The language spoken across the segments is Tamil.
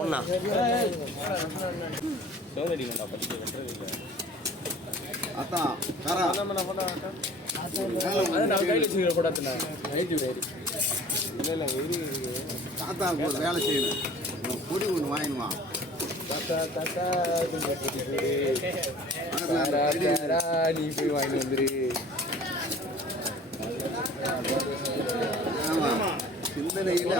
ஒண்ணா அதான் தாத்தாவுக்கு ஒரு வேலை செய்யணும், பொடி ஒன்று வாங்கிடுவான். நீ போய் வாங்கி வந்துரு. சிந்தனையில்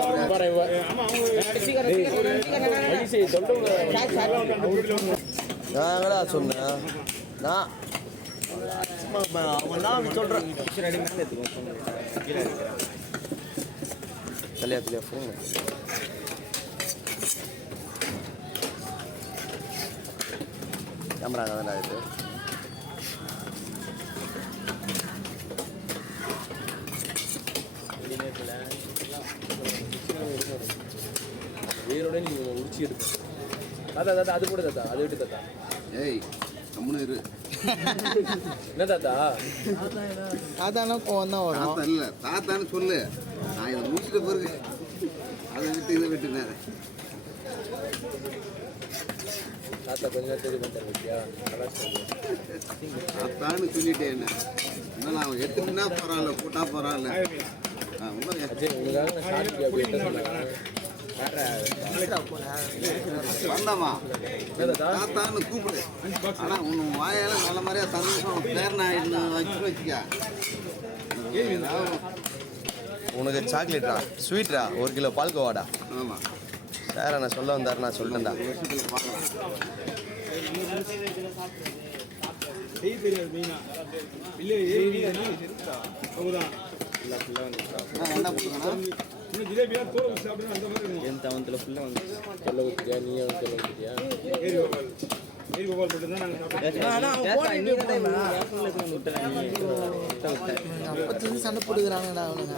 நாங்களா சொன்னேன் நான் அவன் சொல்கிறேன் கல்யாணத்துலேயே ஃபோன் கேமரா தானே இது. வேரோட நீ உரிச்சி எடுப்ப தாத்தா தாத்தா அது கூட தாத்தா அது விட்டு தாத்தா. ஏய் கம்முன்னு இரு. என்ன தாத்தா தாத்தானா கோவம் தான் வரும். தாத்தா இல்லை தாத்தான்னு சொல்லு. நான் இதை முடிச்சிட்ட பிறகு அதை விட்டு இதை விட்டுனேன். தாத்தா கொஞ்சம் தெரியும் பத்தியா தாத்தான்னு சொல்லிட்டேன். என்ன இருந்தாலும் அவன் எடுத்துட்டுனா பரவாயில்ல, போட்டா பரவாயில்ல. வந்தாமா தாத்தான்னு கூப்பிடு. ஆனா உன் வாயால நல்ல மாதிரியா சந்தோஷம் பேரனா வச்சுக்க. உனக்கு சாக்லேட்டா ஸ்வீட்டா 1 கிலோ பால்கோவாடா. ஆமா சார் நான் சொல்ல வந்தார், நான் சொல்லிட்டேன்டா. வருஷத்துல பார்க்கலாம். என்ன பண்ணுறேன் எந்த அவன்ல ஃபுல்லாக வந்து சொல்ல ஊற்றியா நீ அவன் சொல்ல ஊற்றியா அப்பத்துலேருந்து சண்டை போட்டுக்கிறாங்கடா அவனுங்க.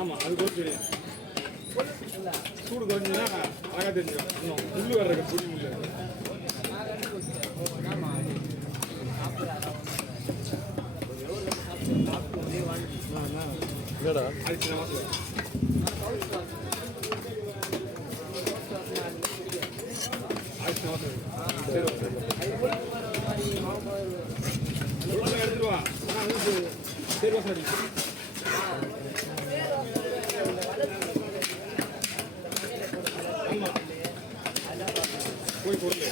ஆமா அது கோச்சு சூடு குறைஞ்சுன்னா அழகா தெரிஞ்சிடும். முள்ளு வர்றது புடி முள்ளு. என்னடா அது சின்ன மாசம் எடுத்துருவா. ஆனால் சரி சரி ஆமாம் கோழி பொருள்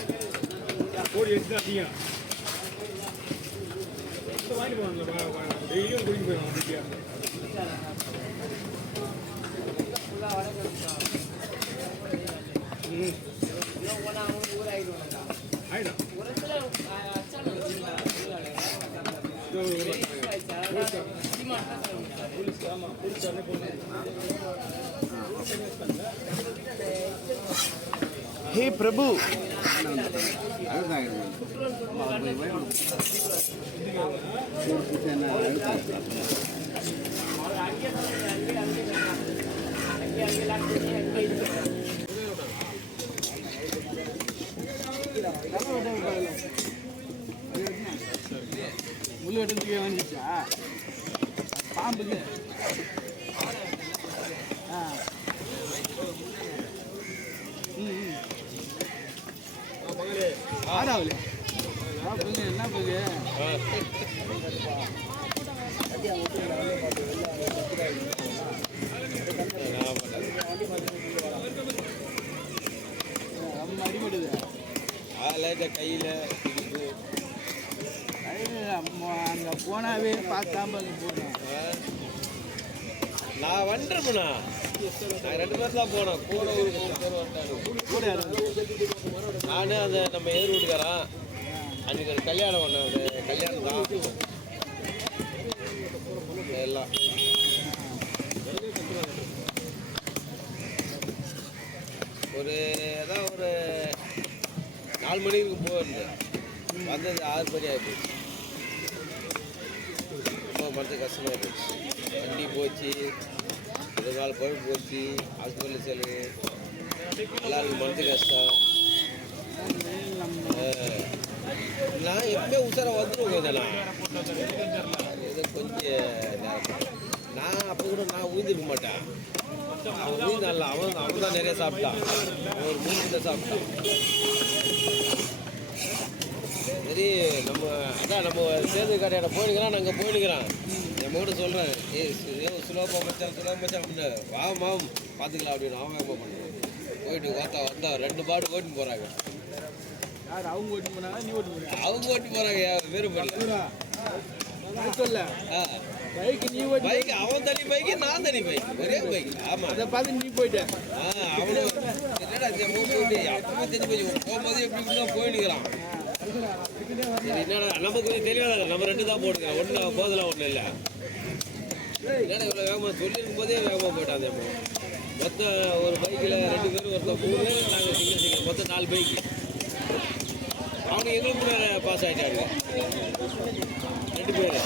கோழி எடுத்து தான் அதிகம் வாங்கி போவாங்க. டெய்லியும் குடிக்க போயிடுவாங்க வீட்டில். ஆயிடும் ஹே பிரபு முள்ளு வெட்டுறதுக்கு வந்துச்சா பாம்புக்கு ஆடாவல என்ன போகுது அடிபடுது அதில் கையில் அங்கே போனாவே பார்க்காம அங்கே போனோம். நான் வந்துருப்பேண்ணா. நாங்கள் 2 பேர் தான் போனோம். கூட ஒரு 3 பேர் வந்துட்டாங்க. நான் அந்த நம்ம எதிர் வீட்டுக்காரன் அன்றைக்கி ஒரு கல்யாணம் பண்ணேன். அந்த கல்யாணம் தான் எல்லாம் ஒரு ஏதாவது ஒரு 4 மணிக்கு போயிருந்தேன். வந்தது 6 மணி ஆகிடுச்சு. ரொம்ப மனசு கஷ்டமாக போச்சு. வண்டி போச்சு, 2 நாள் குழம்பு போச்சு, ஹாஸ்பிட்டல் செலவு, எல்லாருக்கும் மனசு கஷ்டம். நான் எப்பவுமே உசார வந்துடுவேன் இதெல்லாம் இது கொஞ்சம் நான் அப்போ கூட நான் ஊந்திருக்க மாட்டேன். அவன் ஊந்தான்ல அவன் தான் நிறைய சாப்பிட்டான். அவன் ஒரு 3 கிலோ சாப்பிட்டான். சரி நம்ம அதான் நம்ம சேது கடையோட போயிடுக்கிறான். நாங்கள் போயிடுக்கிறான். என் கூட சொல்கிறேன் சுலோபா மச்சான் அப்படின்னு வாமா பார்த்துக்கலாம் அப்படின்னு அவன் வேகமாக பண்ணுறான். போயிட்டு வந்தா 2 பாடு ஓட்டின்னு போகிறாங்க. அவங்க ஓட்டு போனாங்க, நீ ஓட்டு போன. அவங்க ஓட்டு போகிறாங்க வெறும் பண்ணல. சொல்ல பைக் நீ ஓட்டு, பைக் அவன் தனி பைக்கு நான் தனி பைக் ஒரே பைக். ஆமாம் அதை பார்த்து நீ போயிட்ட. அவனை என்னடா போயிட்டு அப்பவே தெரிஞ்சு போய் போகும்போது எப்படி தான் போயிடுக்கிறான். சரி என்னடா நமக்கு கொஞ்சம் தெளிவாக நம்ம 2 தான் போட்டுக்கிறோம். ஒன்று போதெல்லாம் ஒன்றும் இல்லை. என்னடா இவ்வளோ வேகமாக சொல்லியிருக்கும் போதே வேகமாக போயிட்டான். அந்த மொத்தம் ஒரு பைக்கில் 2 பேர் ஒருத்தர் 3 பேர் நாங்கள் சிங்கிள் மொத்தம் 4 பைக்கு. அவனுக்கு எங்களுக்கு முன்னாடி பாஸ் ஆகிட்டாங்க 2 பேர்.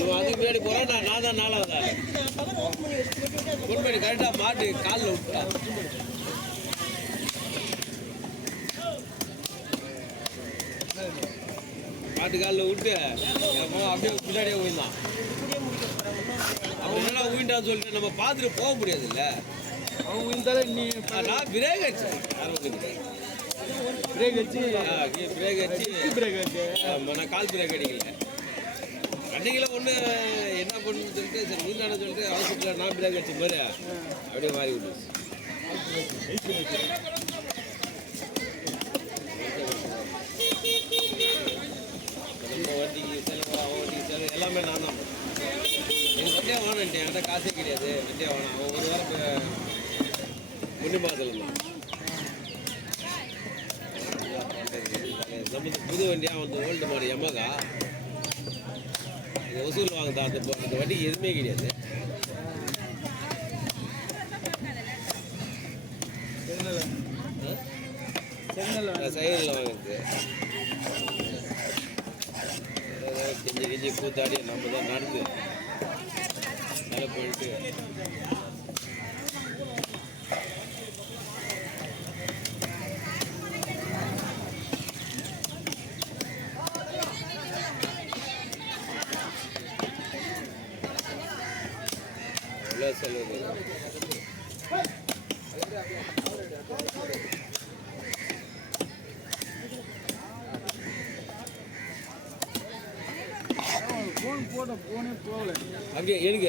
இவன் அதுக்கு முன்னாடி போகிறான். நான் தான் 4வது ஆள். ஃபோன் பண்ணி கரெக்டாக மாட்டு காலில் விட்டான். மாட்டு காலில் விட்டு அப்படியே பின்னாடியே உயிர்ந்தான். அப்படி என்னடா உயிண்டான்னு சொல்லிட்டு நம்ம பார்த்துட்டு போக முடியாது இல்லை. அவங்க இருந்தாலே நீ நான் பிரேக் அடிச்சேன். பிரேக் வச்சு பிரேக் அடிச்சு பிரேக் வச்சு நான் கால் பிரேக் அடிக்கல. அன்னைக்குல ஒன்று என்ன பண்ணுன்னு சொல்லிட்டு சரி உயிர்ந்தான சொல்லிட்டு அவசரத்தில் நான் பிரேக் அடிச்ச மாதிரி அப்படியே மாறி விட்டுச்சு. நம்ம வண்டிக்கு செலவு அவன் வண்டிக்கு செலவு எல்லாமே நான் தான் பண்ணேன். எனக்கு வண்டியாக வேணான்ட்டேன். என்கிட்ட காசே கிடையாது. வண்டியாக வேணாம். அவன் ஒரு வாரம் முன்னி மாதத்தில் தான் நம்மளுக்கு புது வண்டியாக வந்து ஓல்டு மாடு யமகா இது வசூல் வாங்குதா. அந்த வண்டிக்கு எதுவுமே கிடையாது. சைடில் வாங்குறது கெஞ்சி கூத்தாடி நம்ம தான் நடந்து மேலே போயிட்டு எவ்வளோ செலவு. ஃபோன் போட்ட ஃபோனே போகல. அப்படியே எனக்கு